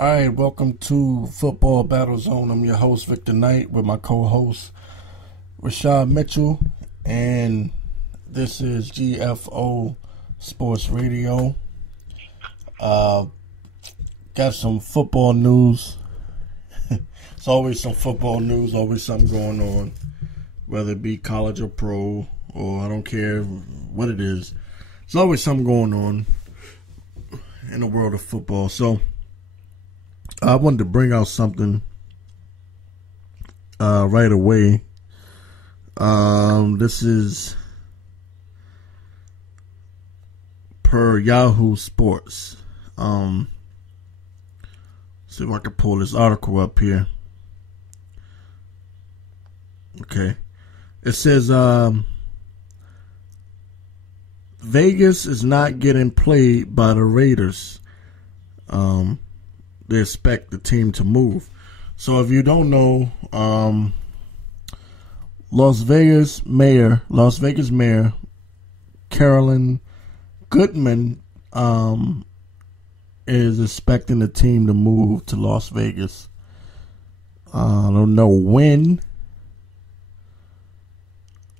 All right, welcome to Football Battle Zone. I'm your host, Victor Knight, with my co-host, Rashad Mitchell, and this is GFO Sports Radio. Got some football news. It's always some football news, always something going on, whether it be college or pro, or I don't care what it is. There's always something going on in the world of football. So I wanted to bring out something right away. This is per Yahoo Sports. See if I can pull this article up here. Okay. It says Vegas is not getting played by the Raiders. They expect the team to move. So if you don't know, Las Vegas Mayor Carolyn Goodman is expecting the team to move to Las Vegas. I don't know when.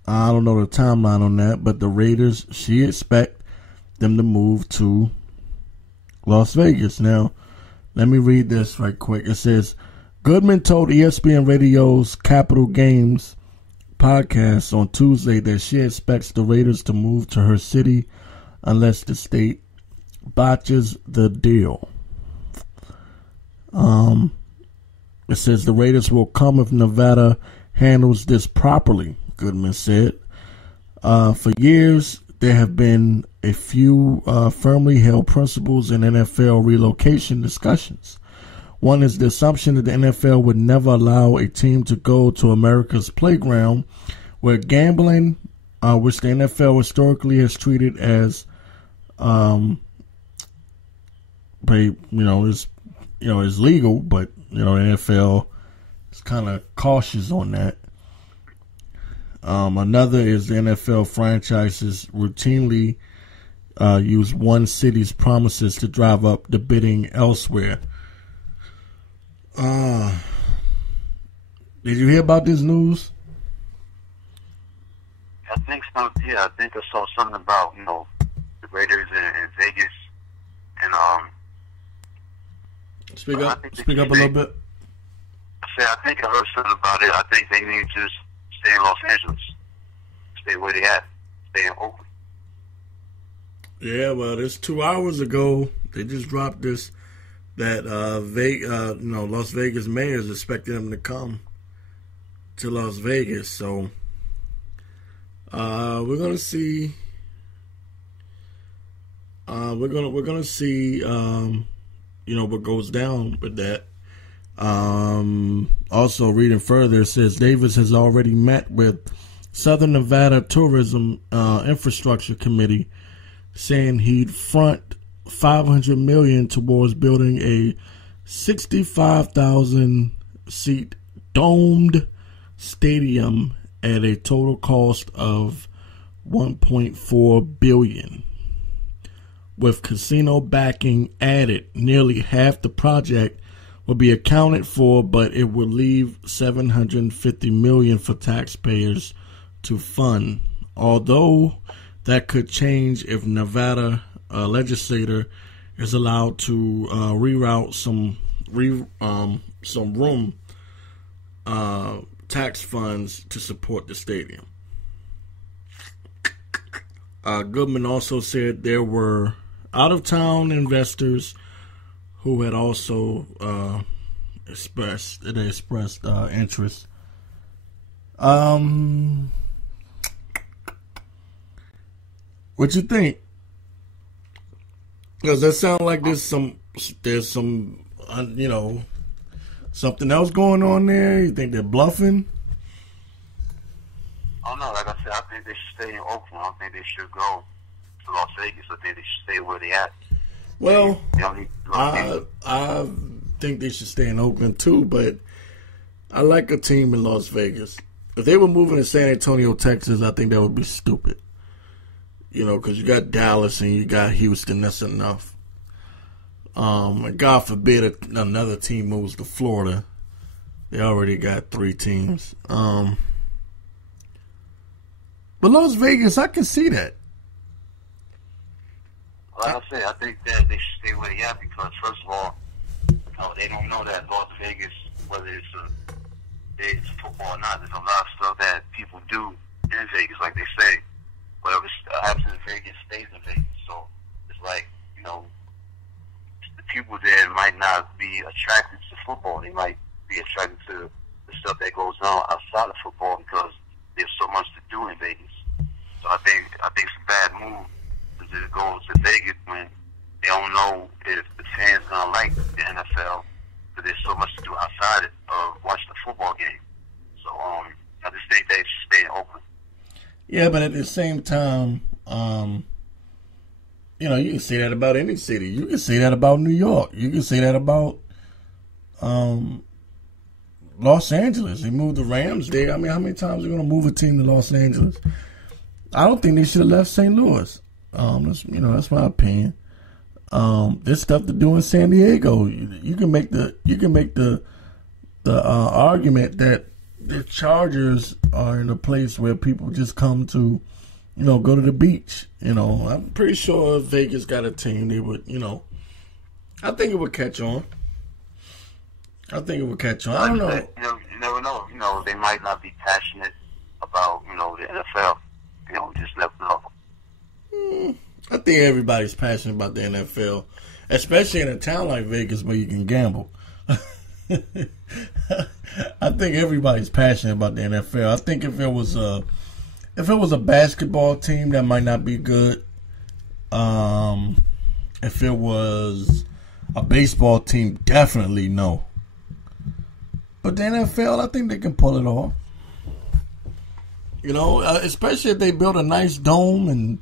I don't know the timeline on that, but the Raiders, she expect them to move to Las Vegas. Now, let me read this right quick. It says, Goodman told ESPN Radio's Capital Games podcast on Tuesday that she expects the Raiders to move to her city unless the state botches the deal. It says the Raiders will come if Nevada handles this properly, Goodman said. For years, there have been a few firmly held principles in NFL relocation discussions. One is the assumption that the NFL would never allow a team to go to America's playground, where gambling, which the NFL historically has treated as, is legal, but the NFL is kind of cautious on that. Another is the NFL franchises routinely use one city's promises to drive up the bidding elsewhere. Did you hear about this news? I think so. Yeah, I think I saw something about the Raiders in Vegas, and Speak up a little bit. I think I heard something about it. I think they need to just stay in Los Angeles, stay where they at, stay in Oakland. Yeah, well, this 2 hours ago, they just dropped this that Las Vegas mayor is expecting them to come to Las Vegas. So we're gonna see. We're gonna see. What goes down with that. Also, reading further, it says Davis has already met with Southern Nevada Tourism Infrastructure Committee, saying he'd front $500 million towards building a 65,000 seat domed stadium at a total cost of $1.4 billion. With casino backing added, nearly half the project will be accounted for, but it will leave $750 million for taxpayers to fund. Although that could change if Nevada legislator is allowed to reroute some room tax funds to support the stadium. Goodman also said there were out-of-town investors who had also expressed interest. What you think? Does that sound like there's some something else going on there? You think they're bluffing? I don't know. Like I said, I think they should stay in Oakland. I don't think they should go to Las Vegas. I think they should stay where they at. Well, I think they should stay in Oakland too, but I like a team in Las Vegas. If they were moving to San Antonio, Texas, I think that would be stupid. Because you got Dallas and you got Houston. That's enough. And God forbid another team moves to Florida. They already got 3 teams. But Las Vegas, I can see that. Like I said, I think that they should stay where they are because, first of all, they don't know that Las Vegas, whether it's football or not, there's a lot of stuff that people do in Vegas. Like they say, whatever happens in Vegas stays in Vegas. So it's like, the people there might not be attracted to football. They might be attracted to the stuff that goes on outside of football because there's so much to do in Vegas. So I think it's a bad move to go to Vegas when they don't know if the fans gonna like the NFL because there's so much to do outside of watching the football game. So I just think they should stay in Oakland. Yeah, but at the same time, you can say that about any city. You can say that about New York. You can say that about Los Angeles. They moved the Rams there. I mean, how many times are they going to move a team to Los Angeles? I don't think they should have left St. Louis. That's my opinion. There's stuff to do in San Diego. You can make the argument that the Chargers are in a place where people just come to, go to the beach. I'm pretty sure if Vegas got a team, they would, I think it would catch on. I don't know. You never know. They might not be passionate about, the NFL. Just left it off. I think everybody's passionate about the NFL, especially in a town like Vegas where you can gamble. I think everybody's passionate about the NFL. I think if it was a basketball team, that might not be good. If it was a baseball team, definitely no. But the NFL, I think they can pull it off. Especially if they build a nice dome and,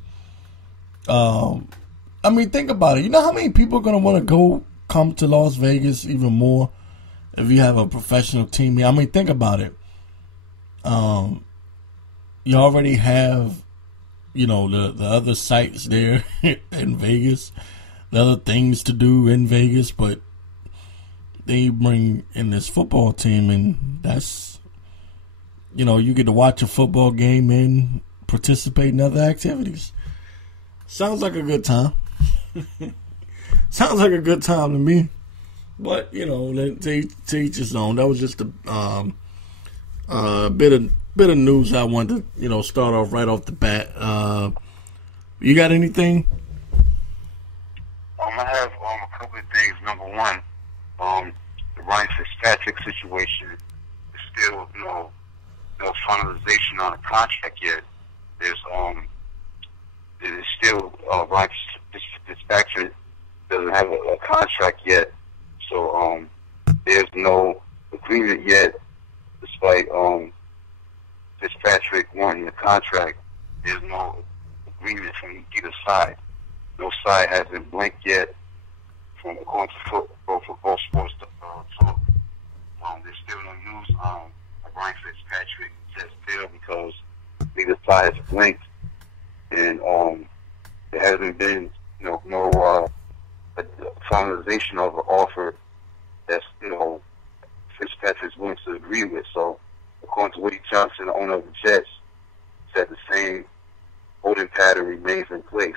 think about it. You know how many people are going to want to come to Las Vegas even more if you have a professional team? Think about it. You already have, the other sites there in Vegas, the other things to do in Vegas, but they bring in this football team, and that's, you get to watch a football game and participate in other activities. Sounds like a good time. Sounds like a good time to me. But, to each his own. That was just a bit of news I wanted to, start off right off the bat. You got anything? I have a couple of things. Number one, the Ryan Fitzpatrick situation is still, no finalization on a contract yet. There's still Ryan Fitzpatrick doesn't have a contract yet, so there's no agreement yet. Despite Fitzpatrick wanting the contract, there's no agreement from either side. No side hasn't blinked yet. From according to football sports talk, there's still no news on Ryan Fitzpatrick just still because neither side has blinked, and there hasn't been no a finalization of an offer that's Fitzpatrick's willing to agree with. So according to Woody Johnson, the owner of the Jets, said the same holding pattern remains in place.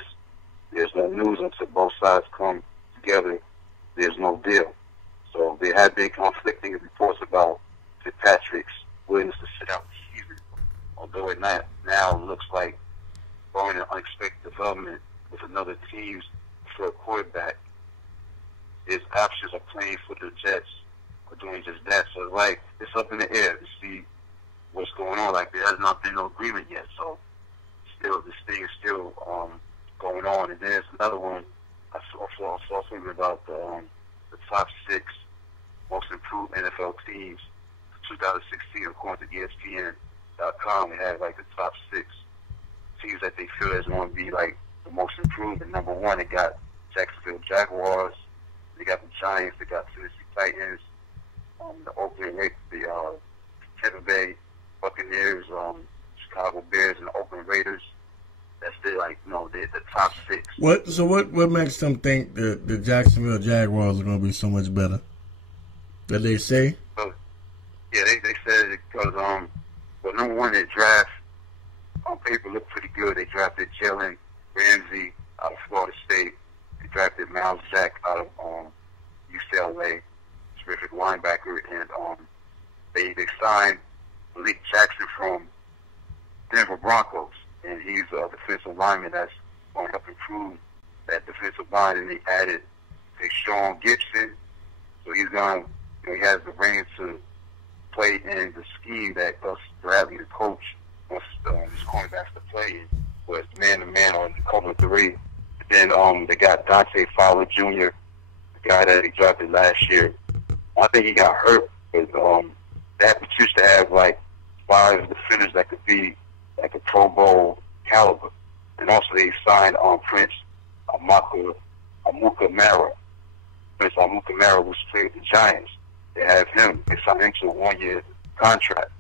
There's no news until both sides come together. There's no deal. So there have been conflicting reports about Fitzpatrick's willingness to sit out the season, although it now looks like barring an unexpected development with another team's for a quarterback, his options are playing for the Jets or doing just that. So it's up in the air to see what's going on. Like there has not been no agreement yet. So this thing is still going on. And there's another one. I saw something about the top 6 most improved NFL teams for 2016 according to ESPN.com. They had the top 6 teams that they feel is going to be the most improved. And number 1, they got Jacksonville Jaguars. They got the Giants. They got Tennessee Titans. The Oakland Raiders, the Tampa Bay Buccaneers, Chicago Bears, and the Oakland Raiders. That's the top six. What makes them think that the Jacksonville Jaguars are going to be so much better? Did they say? So, yeah, they said it because well, number one, their draft on paper looked pretty good. They drafted Jalen Ramsey out of Florida State. They drafted Miles Jack out of UCLA, terrific linebacker, and they signed Malik Jackson from Denver Broncos, and he's a defensive lineman that's going to help improve that defensive line. And they added Sean Gibson, so he's going. He has the range to play in the scheme that Gus Bradley, the coach, wants his cornerbacks to play in, where it's man-to-man on cover three. Then they got Dante Fowler Jr., the guy that he drafted last year. I think he got hurt, but they have potential to have like 5 defenders that could be like a Pro Bowl caliber. And also they signed Prince Amuka Mara. Prince Amuka Mara was played with the Giants. They have him. They signed him to a 1-year contract.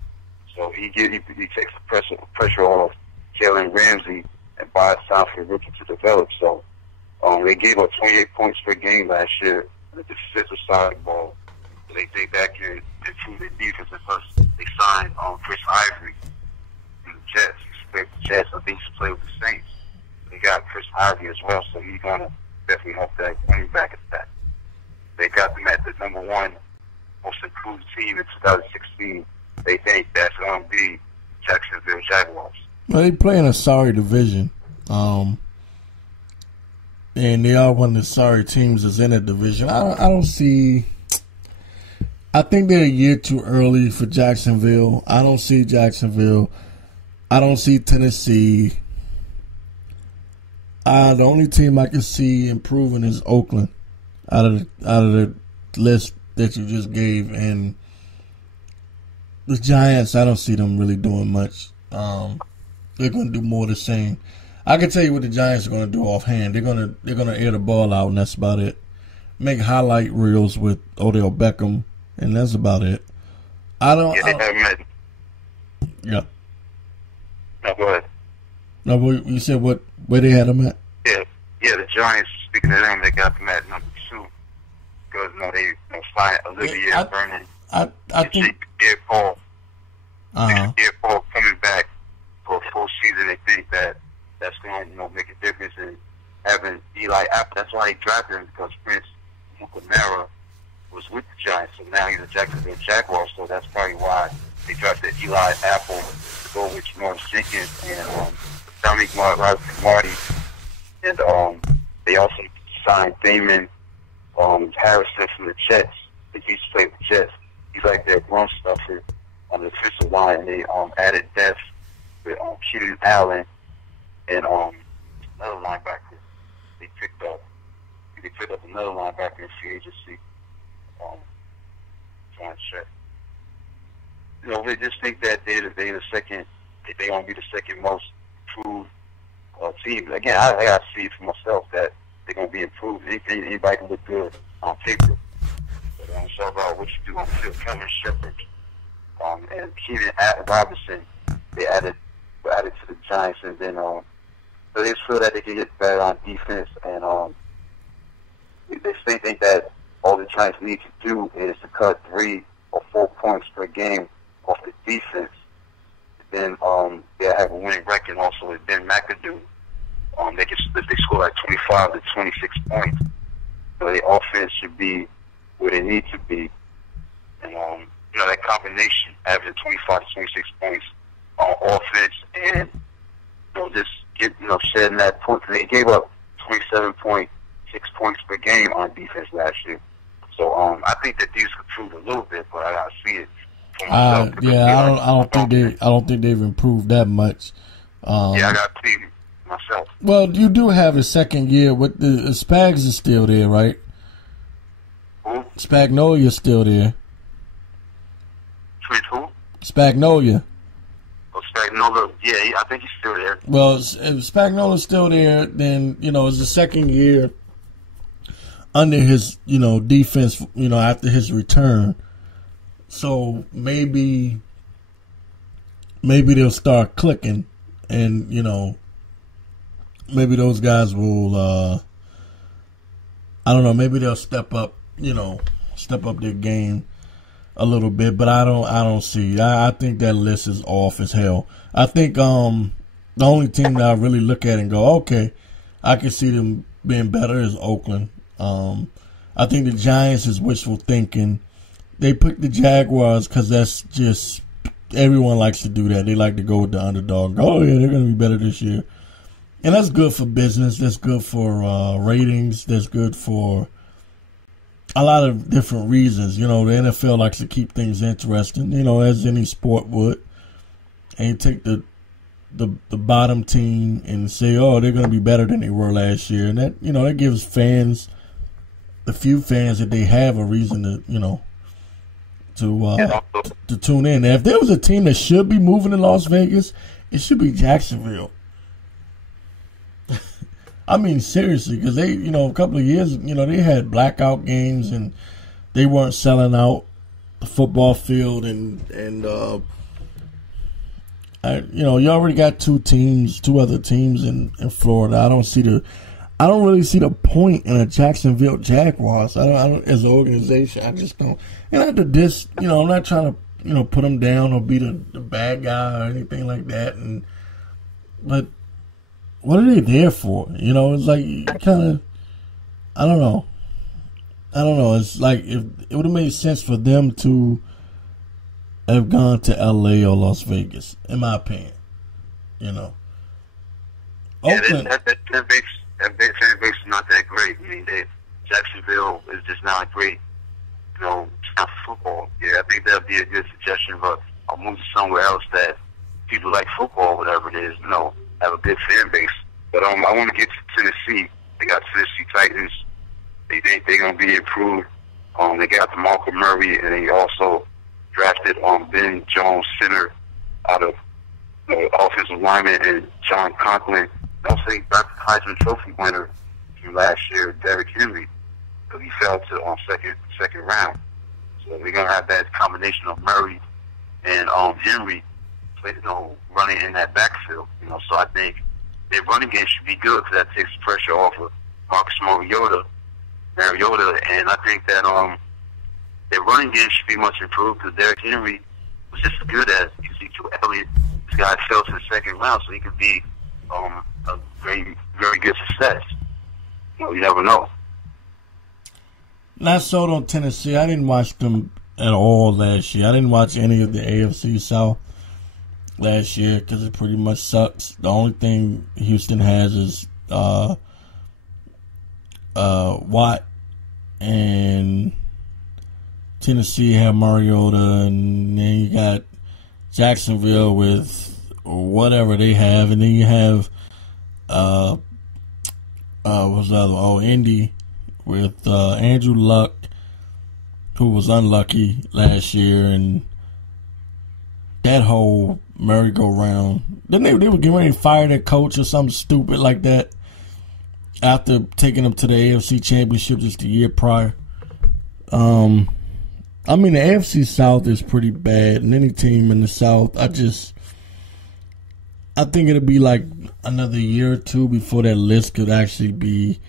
So he takes the pressure off Jalen Ramsey and buys time for the rookie to develop. So they gave up 28 points per game last year on the defensive side of the ball. So they think that can improve their defense. And plus, they signed Chris Ivory in the Jets. He's played with the Jets. I think he's played with the Saints. They got Chris Ivory as well, so he's going to definitely help that running back attack. They got them at the number 1 most improved team in 2016. They think that's going to be Jacksonville Jaguars. Well, they play in a sorry division. And they are one of the sorry teams that's in that division. I don't see... I think they're a year too early for Jacksonville. I don't see Jacksonville. I don't see Tennessee. The only team I can see improving is Oakland out of the list that you just gave. And the Giants, I don't see them really doing much. They're going to do more of the same. I can tell you what the Giants are going to do offhand. They're going to air the ball out, and that's about it. Make highlight reels with Odell Beckham, and that's about it. Yeah, they have met. Yeah. No, go ahead. No, you said where they had them at? Yeah, the Giants. Speaking of them, they got them at number 2 because they signed Olivia Vernon. I think Pierre Paul. Pierre Paul coming back for a full season. They think that's going to make a difference in having Eli Apple. That's why he drafted him, because Prince Amukamara was with the Giants, so now he's a Jacksonville Jaguar. So that's probably why they drafted Eli Apple to go with Norris Jenkins and Dominique Marty. And they also signed Damon Harrison from the Jets. He used to play with the Jets. He's like their run stuffer on the defensive line. And they added depth with Keenan Allen and another linebacker. They picked up another linebacker in free agency. Trying to check. They just think that they're the second. They want to be the second most improved team. Again, I got to see it for myself that they're going to be improved. Anybody can look good on paper. But it's all about what you do on the field. Cameron Shepard and Keenan Robinson, they added to the Giants, and then so they just feel that they can get better on defense, and they think that all the Giants need to do is to cut 3 or 4 points per game off the defense. Then they have a winning record also with Ben McAdoo. They score like 25 to 26 points. So the offense should be where they need to be. And that combination, averaging 25 to 26 points on offense, and shedding that point. They gave up 27.6 points per game on defense last year. So I think that these could prove a little bit, but I gotta see it for myself. I don't think they've improved that much. I gotta see it myself. Well, you do have a second year with the Spags is still there, right? Who? Spagnolia's still there. Who? Spagnolia. Oh, Spagnolia. Yeah, I think he's still there. Well, if Spagnola's still there, then it's the second year under his defense. After his return, so maybe they'll start clicking, and maybe those guys will. I don't know. Maybe they'll step up. Step up their game a little bit. But I don't see. I think that list is off as hell. I think the only team that I really look at and go, okay, I can see them being better is Oakland. I think the Giants is wishful thinking. They picked the Jaguars because that's just everyone likes to do that. They like to go with the underdog. Oh yeah, they're going to be better this year, and that's good for business. That's good for ratings. That's good for a lot of different reasons. The NFL likes to keep things interesting. As any sport would, and you take the bottom team and say, oh, they're going to be better than they were last year, and that that gives fans, the few fans that they have, a reason to tune in. Now, if there was a team that should be moving to Las Vegas, it should be Jacksonville. I mean, seriously, because they, a couple of years, they had blackout games and they weren't selling out the football field, and you already got two other teams in Florida. I don't really see the point in a Jacksonville Jaguars. I don't as an organization. I just don't. And after this, I'm not trying to, put them down or be the bad guy or anything like that. But what are they there for? It's like kind of, I don't know. It's like if it would have made sense for them to have gone to LA or Las Vegas, in my opinion. Oakland. That fan base is not that great. I mean, Jacksonville is just not great. It's not football. Yeah, I think that'd be a good suggestion, but I'll move to somewhere else that people like football, whatever it is, have a good fan base. But I want to get to Tennessee. They got Tennessee Titans. They think they're going to be improved. They got DeMarco Murray, and they also drafted Ben Jones, center, out of offensive lineman, and John Conklin. Also, they got the Heisman Trophy winner from last year, Derrick Henry, because he fell to second round. So we're gonna have that combination of Murray and Henry, running in that backfield. So I think their running game should be good because that takes the pressure off of Marcus Mariota, and I think that their running game should be much improved because Derrick Henry was just as good as Ezekiel Elliott. This guy fell to the second round, so he could be a very, very good success. You never know. Not so on Tennessee. I didn't watch them at all last year. I didn't watch any of the AFC South last year because it pretty much sucks. The only thing Houston has is Watt, and Tennessee have Mariota, and then you got Jacksonville with whatever they have, and then you have what's the other? Indy with Andrew Luck, who was unlucky last year, and that whole merry-go-round. Then they were getting ready to fire their coach or something stupid like that after taking them to the AFC Championship just the year prior. I mean, the AFC South is pretty bad, and any team in the South, I think it'll be like another year or two before that list could actually be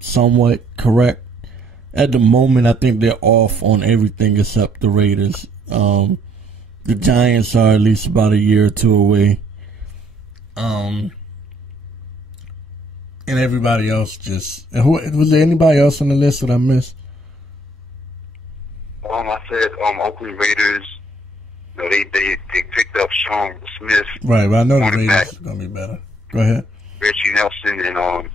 somewhat correct. At the moment, I think they're off on everything except the Raiders. The Giants are at least about a year or two away. And everybody else was there anybody else on the list that I missed? I said Oakland Raiders. They picked up Sean Smith. Right, but I know the Raiders are gonna be better. Go ahead. Richie Nelson, and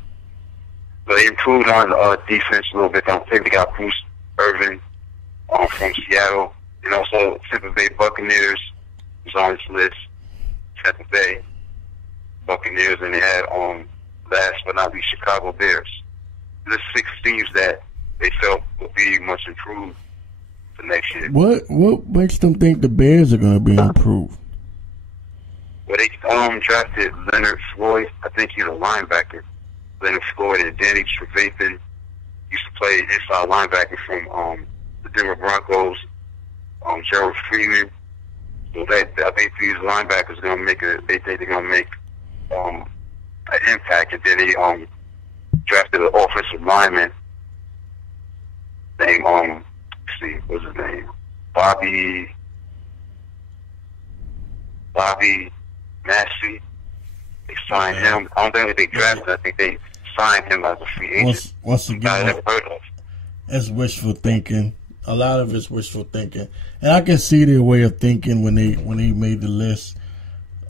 they improved on defense a little bit. I think they got Bruce Irvin from Seattle, and also Tampa Bay Buccaneers was on this list. Tampa Bay Buccaneers, and they had last but not least Chicago Bears. The 6 teams that they felt would be much improved for next year. What makes them think the Bears are going to be improved? Well, they drafted Leonard Floyd. I think he's a linebacker. Leonard Floyd and Danny Trevathan used to play inside linebacker from the Denver Broncos. Gerald Freeman. So I think these linebackers are going to make they think they're going to make an impact, and then they drafted an offensive lineman named let's see, what's his name? Bobby Massey. They signed him. I don't think they drafted. I think they signed him as a free agent. Once again, I never heard of. It's wishful thinking. A lot of it's wishful thinking, and I can see their way of thinking when they made the list.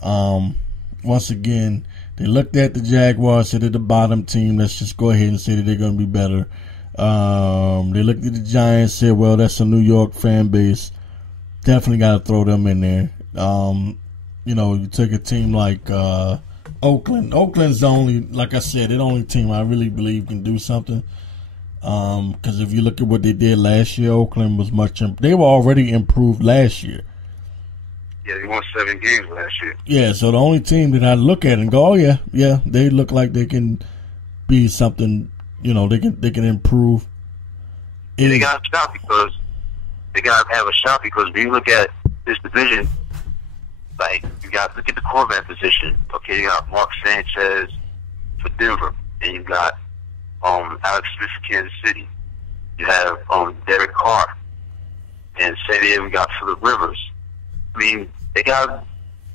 Once again, they looked at the Jaguars, said they're the bottom team. Let's just go ahead and say that they're going to be better. They looked at the Giants, said, well, that's a New York fan base. Definitely got to throw them in there. You took a team like Oakland. Oakland's the only, like I said, the only team I really believe can do something. Because if you look at what they did last year, Oakland was they were already improved last year. Yeah, they won 7 games last year. Yeah, so the only team that I look at and go, oh yeah, they look like they can be something. They can improve. And they got a shot because they got to have a shot because when you look at this division, like you got to look at the quarterback position. Okay, you got Mark Sanchez for Denver, and you got Alex Smith for Kansas City. You have Derek Carr, and San Diego we got Phillip Rivers. I mean, they got a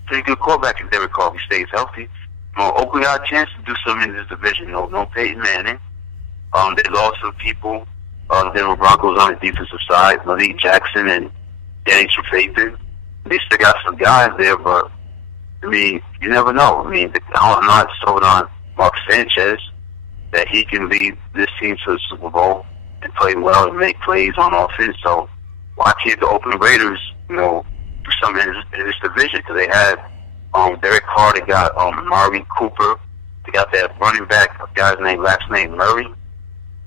pretty good quarterback in Derek Carr if he stays healthy. Oakland got a chance to do something in this division. No Peyton Manning. They lost some people. Denver Broncos on the defensive side, Malik Jackson and Danny Trevathan. They still got some guys there, but I mean, you never know. I mean, I'm not sold on Mark Sanchez that he can lead this team to the Super Bowl and play well and make plays on offense. So why can't the Oakland Raiders, do something in this division? Because they had Derek Carr, they got Amari Cooper, they got that running back, a guy's last name Murray,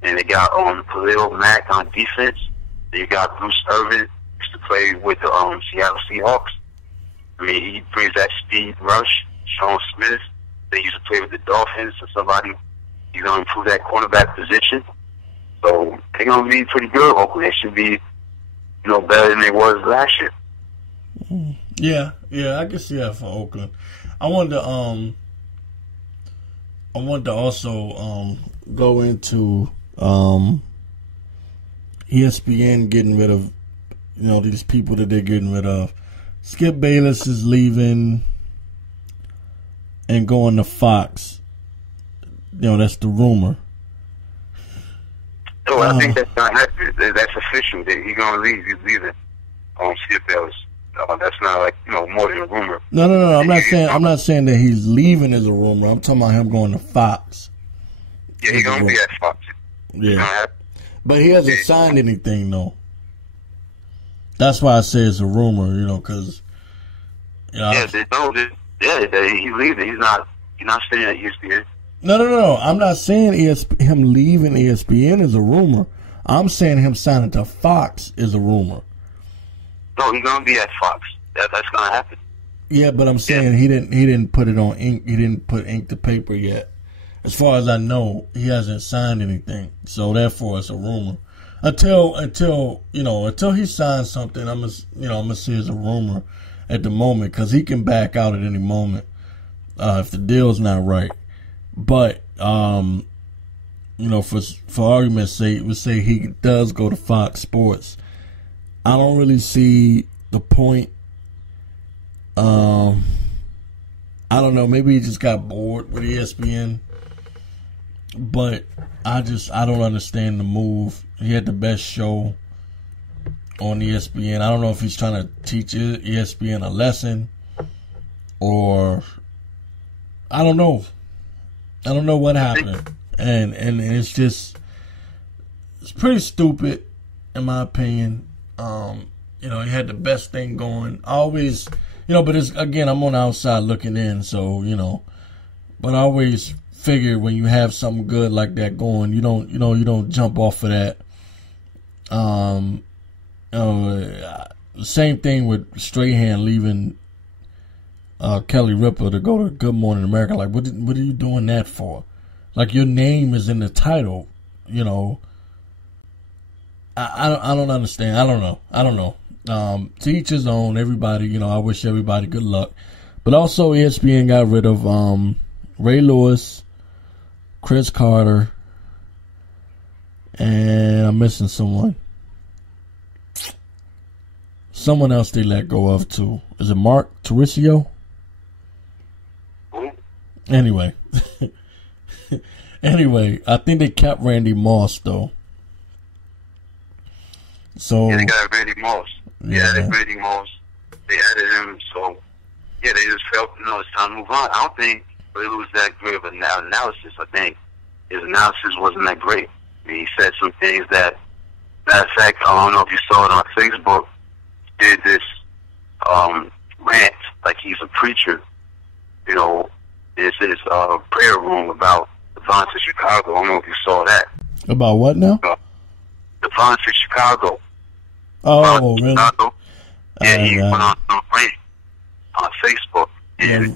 and they got Khalil Mack on defense. Then you got Bruce Irvin, used to play with the Seattle Seahawks. I mean, he brings that speed rush. Sean Smith, they used to play with the Dolphins, so somebody he's going to improve that cornerback position. So they're going to be pretty good. Oakland, they should be, better than they was last year. Yeah, I can see that for Oakland. I wanted to also go into ESPN getting rid of these people that they're getting rid of. Skip Bayless is leaving and going to Fox. That's the rumor. Oh, I think that's not happening. That's official. He's going to leave. He's leaving. Skip Bayless. That's not like more than a rumor. No. I'm not saying that he's leaving as a rumor. I'm talking about him going to Fox. Yeah, he's going to be at Fox. Yeah, but he hasn't signed anything though. That's why I say it's a rumor, because he's leaving. He's not staying at ESPN. No. I'm not saying him leaving ESPN is a rumor. I'm saying him signing to Fox is a rumor. No, he's gonna be at Fox. That's gonna happen. Yeah, but I'm saying he didn't put it on ink. He didn't put ink to paper yet. As far as I know, he hasn't signed anything. So therefore, it's a rumor. Until he signs something, I'm gonna say it's a rumor at the moment because he can back out at any moment if the deal's not right. But for argument's sake, we say he does go to Fox Sports. I don't really see the point. I don't know. Maybe he just got bored with ESPN. But I don't understand the move. He had the best show on ESPN. I don't know if he's trying to teach ESPN a lesson or I don't know. I don't know what happened. And it's pretty stupid in my opinion. He had the best thing going. Always, but it's again, I'm on the outside looking in, so but I always figure when you have something good like that going, you don't jump off of that. Same thing with Strahan leaving Kelly Ripa to go to Good Morning America. Like, what are you doing that for? Like, your name is in the title, I don't understand. I don't know. To each his own. Everybody, I wish everybody good luck. But also ESPN got rid of Ray Lewis, Chris Carter, and I'm missing someone. Someone else they let go of too. Is it Mark Tariscio? Anyway. Anyway, I think they kept Randy Moss though. So yeah, they got Randy Moss. Yeah, they Randy Moss. They added him, so yeah, they just felt it's time to move on. I don't think Ray Lewis that great of an analysis. I think his analysis wasn't that great. I mean, he said some things that, matter of fact, I don't know if you saw it on Facebook. Did this rant like he's a preacher. This is prayer room about the violence in Chicago. I don't know if you saw that. About what now? The violence in Chicago. Oh, really? Chicago. Yeah, he went on some rant on Facebook. Yeah.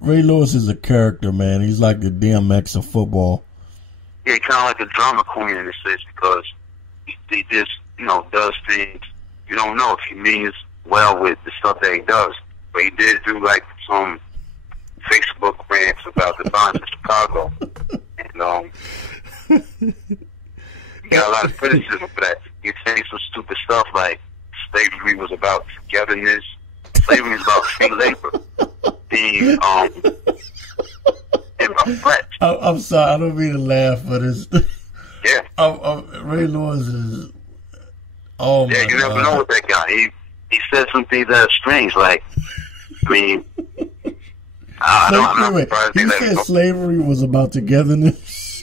Ray Lewis is a character, man. He's like the DMX of football. Yeah, kind of like a drama queen in a sense because he just, does things. You don't know if he means well with the stuff that he does. But he did do like some Facebook rants about the violence in Chicago. And he got a lot of criticism for that. He's saying some stupid stuff like slavery was about togetherness. Slavery is about free labor. Being and threats. I'm sorry, I don't mean to laugh, but it's yeah. Ray Lewis is. Oh my you never know with that guy. He said some things that are strange. Like, I mean, I'm not surprised. You said slavery was about togetherness.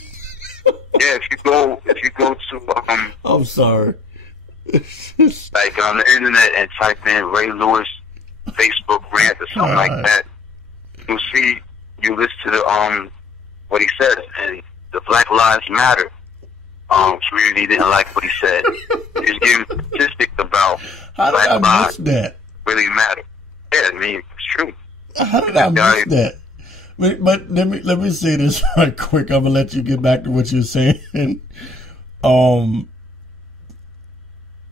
Yeah, if you go to I'm sorry. like on the internet and type in Ray Lewis Facebook rant or something like that, you'll see. You listen to the what he says, and the Black Lives Matter community didn't like what he said. He's giving statistics about Black lives really matter. Yeah, I mean it's true. How did I miss that? But let me say this right quick. I'm gonna let you get back to what you're saying.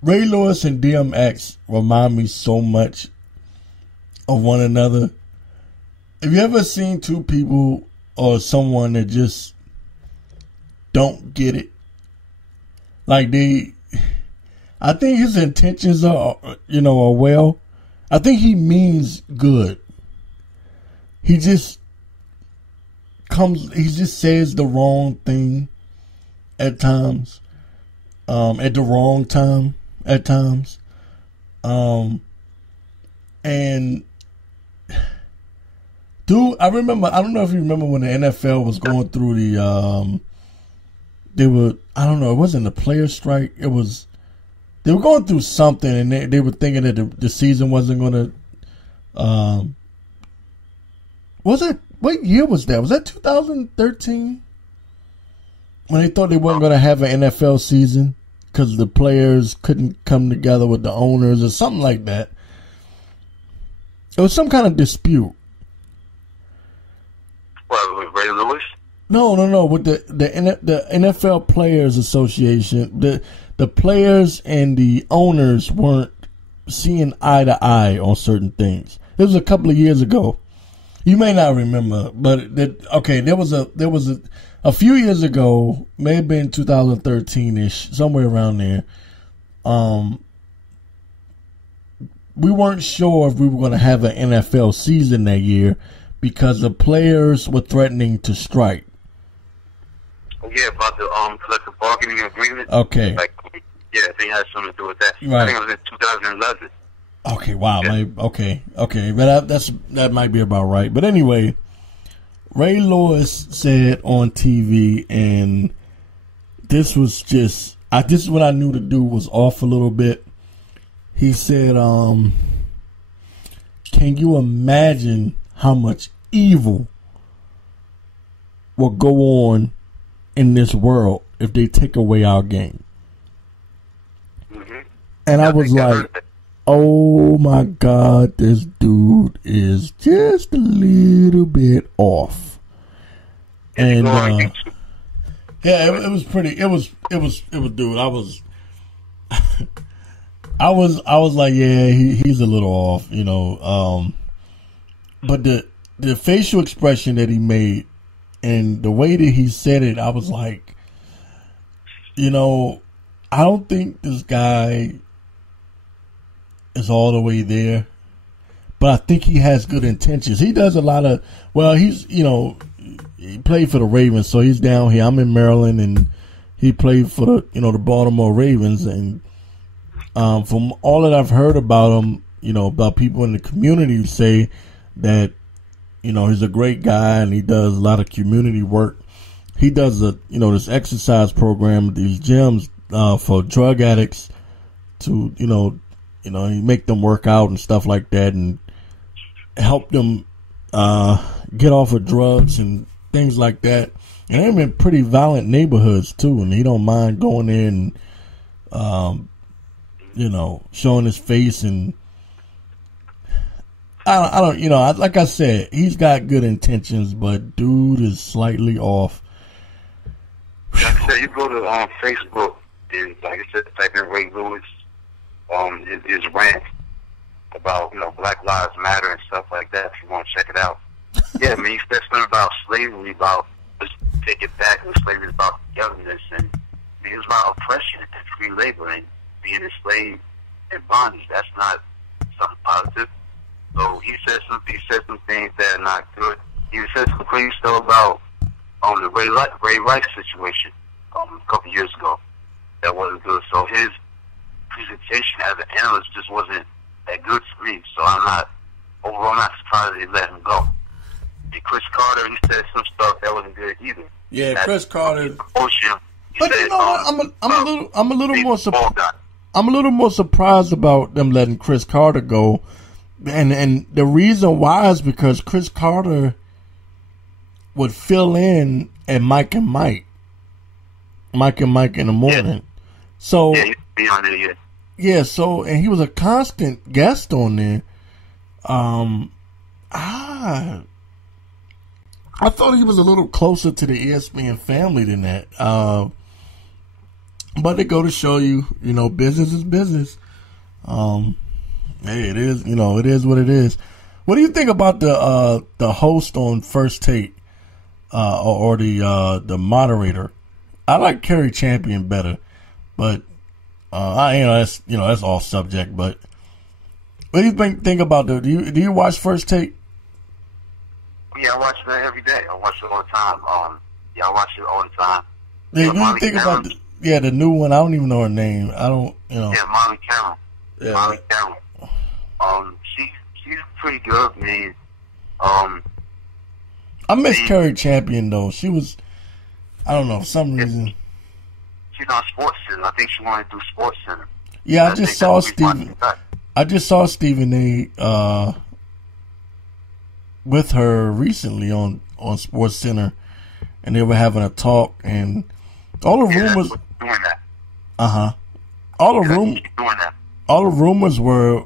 Ray Lewis and DMX remind me so much of one another. Have you ever seen two people or someone that just don't get it? Like I think his intentions are well. I think he means good. He just says the wrong thing at times, at the wrong time at times, and dude, I remember. I don't know if you remember when the NFL was going through the. I don't know. It wasn't a player strike. They were going through something, and they were thinking that the season wasn't going to. What year was that? Was that 2013? When they thought they weren't going to have an NFL season because the players couldn't come together with the owners or something like that. It was some kind of dispute. What, with Ray Lewis? No. With the NFL Players Association, the players and the owners weren't seeing eye to eye on certain things. It was a couple of years ago. You may not remember, but there was a few years ago, may have been 2013-ish, somewhere around there. We weren't sure if we were going to have an NFL season that year because the players were threatening to strike. Oh, yeah, about the collective bargaining agreement. Okay. I think it has something to do with that. Right. I think it was in 2011. Okay, wow. Yeah. Okay. But that might be about right. But anyway, Ray Lewis said on TV, and this was just, this is when I knew the dude was off a little bit. He said, can you imagine how much evil will go on in this world if they take away our game? Mm-hmm. And I was like, oh my God, this dude is just a little bit off. And it was pretty. It was, dude. I was like, yeah, he's a little off, But the the facial expression that he made and the way that he said it, I was like, I don't think this guy is all the way there, but I think he has good intentions. He does a lot of, he played for the Ravens, so he's down here. I'm in Maryland, and he played for the Baltimore Ravens. And from all that I've heard about him, about people in the community say that, he's a great guy and he does a lot of community work. He does this exercise program, these gyms for drug addicts to, he make them work out and stuff like that, and help them get off of drugs and things like that. And they're in pretty violent neighborhoods too, and he don't mind going in and showing his face. And I don't like I said, he's got good intentions, but dude is slightly off. Like I said, you go to Facebook and, like I said, type in Ray Lewis, his rant about Black Lives Matter and stuff like that. If you want to check it out, yeah, I mean, he said something about slavery, about let's take it back, and slavery is about togetherness, and it's about oppression and free labor and being enslaved and bondage. That's not something positive. So he said some things that are not good. He said some things though about the Ray Rice situation a couple years ago that wasn't good. So his presentation as an analyst just wasn't that good for me. So I'm not surprised they let him go. And Chris Carter, he said some stuff that wasn't good either. Yeah, Chris Carter. But said, I'm a little more surprised about them letting Chris Carter go, and the reason why is because Chris Carter would fill in at Mike and Mike in the morning. Yeah. So yeah, he'd be on there, yeah. Yeah, so, and he was a constant guest on there. I thought he was a little closer to the ESPN family than that. But they go to show you, business is business. Hey, it is, it is what it is. What do you think about the host on First Take, or the moderator? I like Kerry Champion better, but that's off subject. But what do you think about do you watch First Take? Yeah, I watch it every day. I watch it all the time. I watch it all the time. Yeah, what do you think about the new one? I don't even know her name. I don't, Yeah, Molly Cameron. Yeah. Molly Cameron. She's pretty good. I mean, I miss Kerry Champion though. She was, I don't know, for some reason. She's on Sports Center. I think she wanted to do Sports Center. Yeah, I just saw Stephen A. With her recently on Sports Center, and they were having a talk, and all the rumors. Doing that. All the rumors were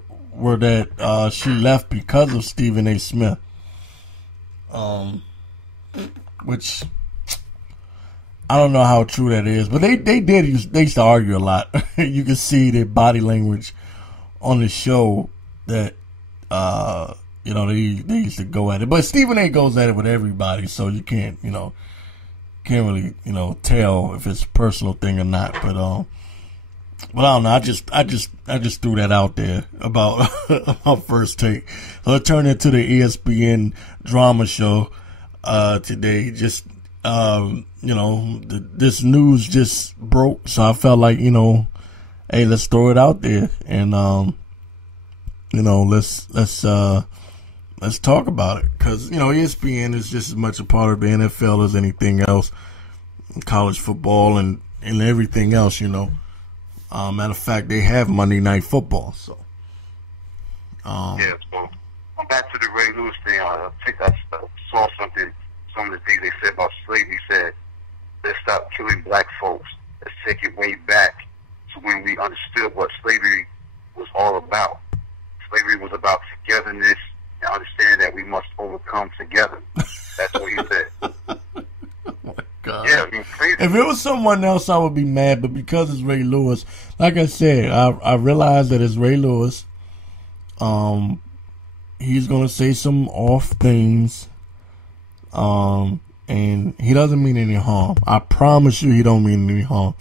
that she left because of Stephen A. Smith. Which I don't know how true that is, but they used to argue a lot. You can see their body language on the show that they used to go at it. But Stephen A. goes at it with everybody, so you can't really tell if it's a personal thing or not. But I don't know. I just threw that out there about First Take. So it turned into the ESPN drama show today. Just this news just broke, so I felt like hey, let's throw it out there and let's talk about it, because ESPN is just as much a part of the NFL as anything else, college football and everything else. Matter of fact, they have Monday Night Football. So yeah. So back to the Ray Lewis thing. I think I saw something. Some of the things they said about slavery. He said, "Let's stop killing black folks. Let's take it way back to when we understood what slavery was all about. Slavery was about togetherness and understanding that we must overcome together." That's what he said. Oh my God. Yeah, I mean, crazy. If it was someone else, I would be mad. But because it's Ray Lewis, like I said, I realize that it's Ray Lewis. he's gonna say some off things. And he doesn't mean any harm. I promise you, he don't mean any harm.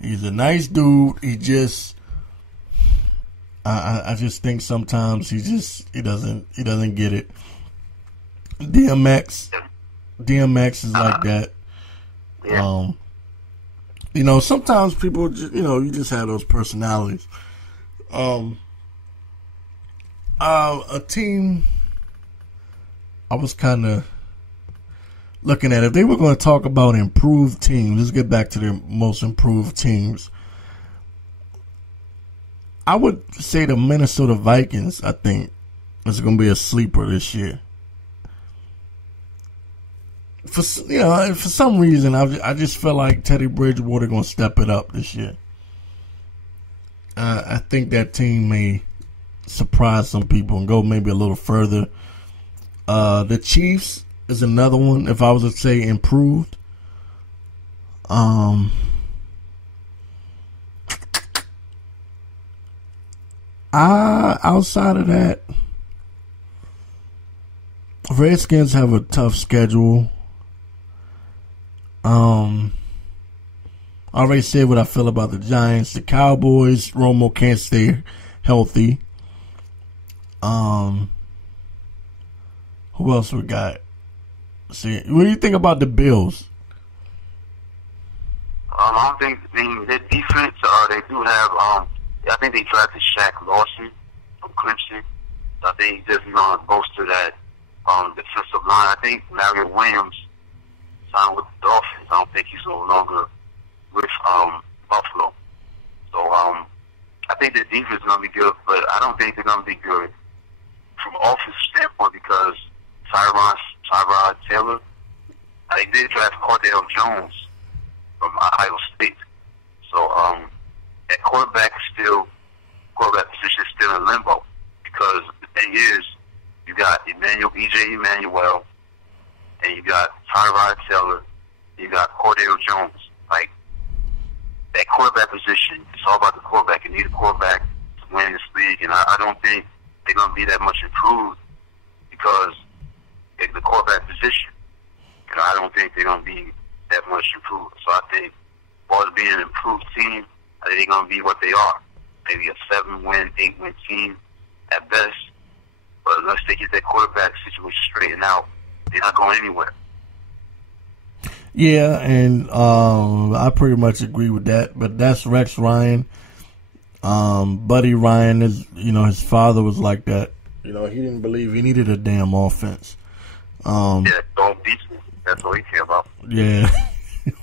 He's a nice dude. He just, I just think sometimes he doesn't get it. DMX is like that. You know, sometimes people, you just have those personalities. A team, I was kind of looking at, if they were going to talk about improved teams, let's get back to the most improved teams. I would say the Minnesota Vikings, I think, is going to be a sleeper this year. For some reason, I just feel like Teddy Bridgewater going to step it up this year. I think that team may surprise some people and go maybe a little further. The Chiefs is another one, if I was to say improved. Outside of that, Redskins have a tough schedule. I already said what I feel about the Giants. The Cowboys, Romo can't stay healthy. Who else we got? See, what do you think about the Bills? I don't think their defense. They do have. I think they drafted Shaq Lawson from Clemson. I think he's just bolster that defensive line. I think Mario Williams signed with the Dolphins. I don't think he's no longer with Buffalo. So I think the defense is going to be good, but I don't think they're going to be good from an offensive standpoint because Tyrod Taylor, they did draft Cordell Jones from Ohio State. So that quarterback position is still in limbo because the thing is, you got EJ Emmanuel, and you got Tyrod Taylor, you got Cordell Jones. Like, that quarterback position, it's all about the quarterback. You need a quarterback to win this league, and I don't think they're going to be that much improved because it's the quarterback position. I don't think they're going to be that much improved. So I think, as far as being an improved team, I think they're going to be what they are. Maybe a 7-win, 8-win team at best. But unless they get that quarterback situation straightened out, they're not going anywhere. Yeah, and I pretty much agree with that. But that's Rex Ryan. Buddy Ryan is, his father was like that. He didn't believe he needed a damn offense. Don't beat me. That's all he care about. Yeah.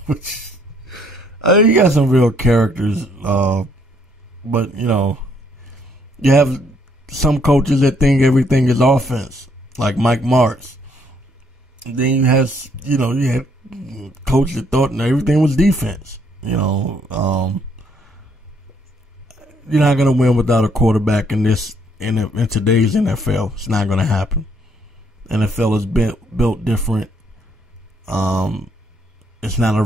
You got some real characters. But, you have some coaches that think everything is offense, like Mike Martz. Then you had coaches that thought everything was defense. You're not going to win without a quarterback in today's NFL. It's not going to happen. NFL is built different. It's not a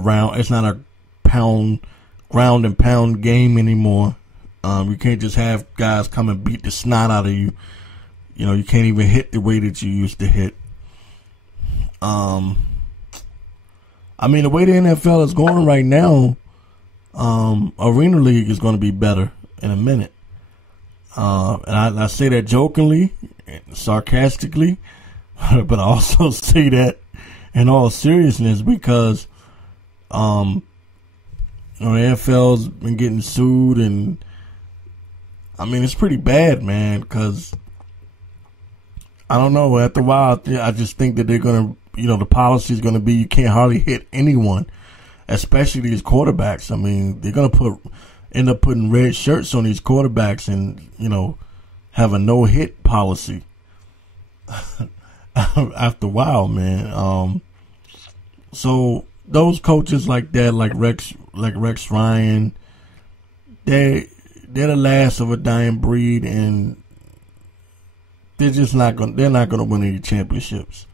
ground and pound game anymore. You can't just have guys come and beat the snot out of you. You can't even hit the way that you used to hit. The way the NFL is going right now, Arena League is going to be better in a minute. And I say that jokingly, sarcastically, but I also say that in all seriousness because the NFL's been getting sued, and it's pretty bad, man, because I don't know, after a while I just think that they're going to, the policy is going to be you can't hardly hit anyone, especially these quarterbacks. They're going to end up putting red shirts on these quarterbacks and, have a no-hit policy after a while, man. So those coaches like that, like Rex Ryan, they're the last of a dying breed, and they're not going to win any championships.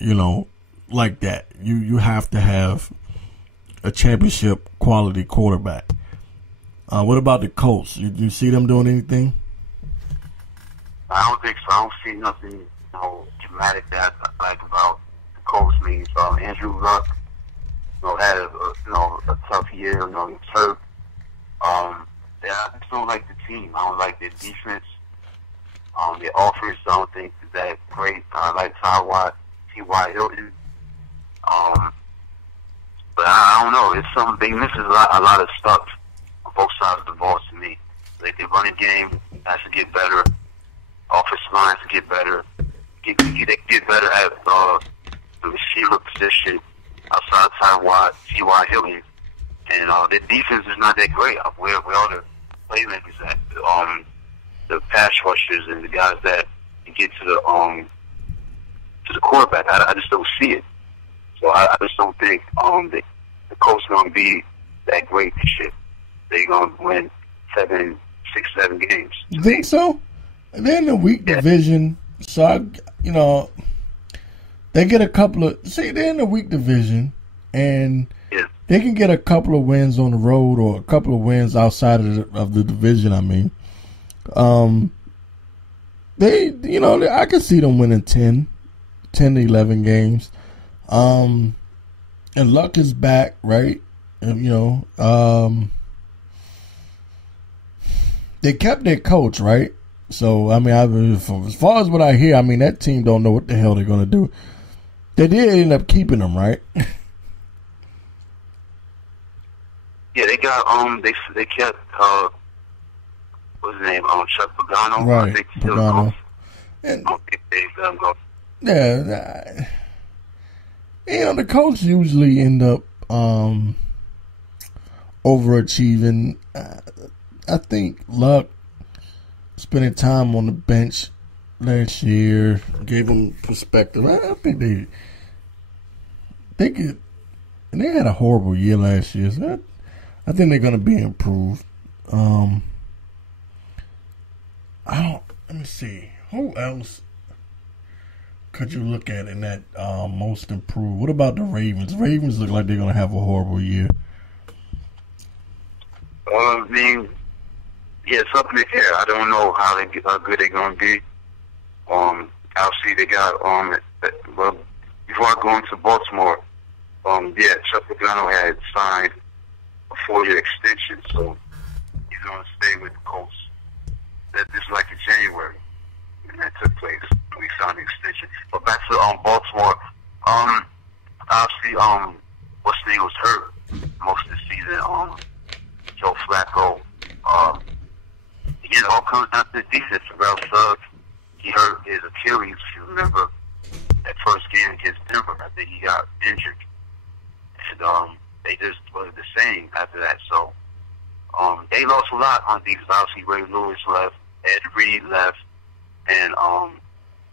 Like that. You have to have a championship quality quarterback. What about the Colts? You see them doing anything? I don't think so. I don't see nothing, dramatic that I like about the Colts. Means Andrew Luck, had a tough year. He was hurt. I just don't like the team. I don't like their defense. Their offense, I don't think is that great. I like T.Y. Hilton. But I don't know. It's something they miss a lot of stuff on both sides of the ball to me. Like the running game has to get better. Offensive line has to get better. Get better at the receiver position outside of T.Y. Hilton. And their defense is not that great. Where all the playmakers at, the pass rushers and the guys that get to the quarterback. I just don't see it. So I just don't think the Colts going to be that great this year. They're going to win 7 games. You think so? They're in the weak division, so they get a couple of. See, they're in the weak division, and they can get a couple of wins on the road or a couple of wins outside of the division. I mean, I can see them winning 10 to 11 games. And Luck is back, right? And, they kept their coach, right? So, I mean, as far as what I hear, I mean, that team don't know what the hell they're going to do. They did end up keeping him, right? Yeah, they got, they kept, what's his name? Chuck Pagano. Right, I think Pagano. And, they let him go. Yeah, the coach usually end up overachieving. I think Luck spending time on the bench last year gave them perspective. I think they could, and they had a horrible year last year. So I think they're going to be improved. Let me see. Who else could you look at in that most improved? What about the Ravens? Ravens look like they're going to have a horrible year. I mean, yeah, it's up in the air. I don't know how good they're going to be. Obviously, they got, well, before I go into Baltimore, Chuck Pagano had signed a 4-year extension, so he's going to stay with the Colts. That this is like in January, and that took place. We signed an extension. But back to Baltimore, obviously, what's his name was hurt most of the season. Joe Flacco. It all comes down to the defense. Terrell Suggs, he hurt his Achilles. If you remember that first game against Denver, I think he got injured, and they just wasn't the same after that. So they lost a lot on defense. Obviously, Ray Lewis left, Ed Reed left, and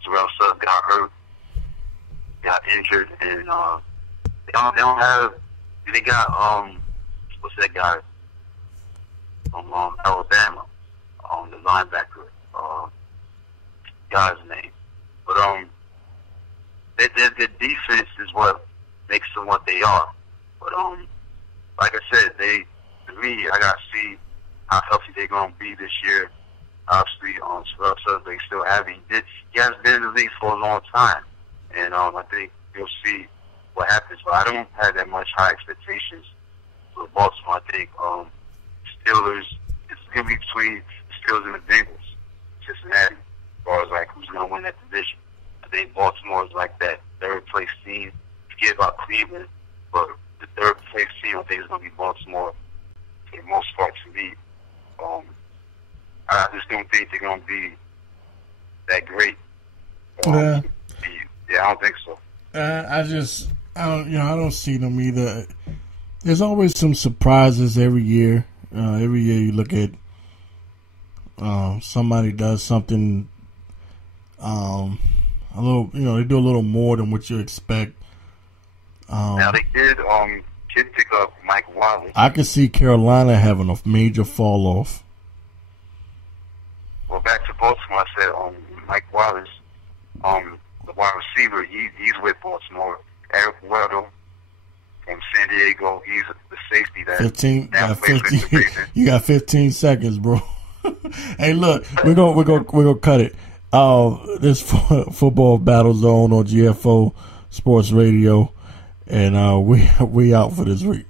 Terrell Suggs got hurt, got injured, and they don't have. They got what's that guy from Alabama, the linebacker, guy's name, but their defense is what makes them what they are. But like I said, to me, I got to see how healthy they're gonna be this year. Obviously, Terrell Suggs, they still have him. He has been in the league for a long time, and I think you'll see what happens. But I don't have that much high expectations for Baltimore. I think Steelers. It's gonna be between the Steelers and the Bengals, Cincinnati, as far as like who's gonna win that division. I think Baltimore is like that third place team. Forget about Cleveland, but the third place team I think is gonna be Baltimore for the most part to me. I just don't think they're gonna be that great. Yeah, I don't think so. I don't see them either. There's always some surprises every year. Every year you look at somebody does something a little, they do a little more than what you expect. Now they did pick up Mike Wallace. I could see Carolina having a major fall off. Well, back to Baltimore, I said Mike Wallace, the wide receiver, he's with Baltimore. Eric Weddle from San Diego, he's the safety that 15. You got 15 seconds, bro. Hey, look, we're gonna cut it. This football battle zone on GFO Sports Radio, and we out for this week.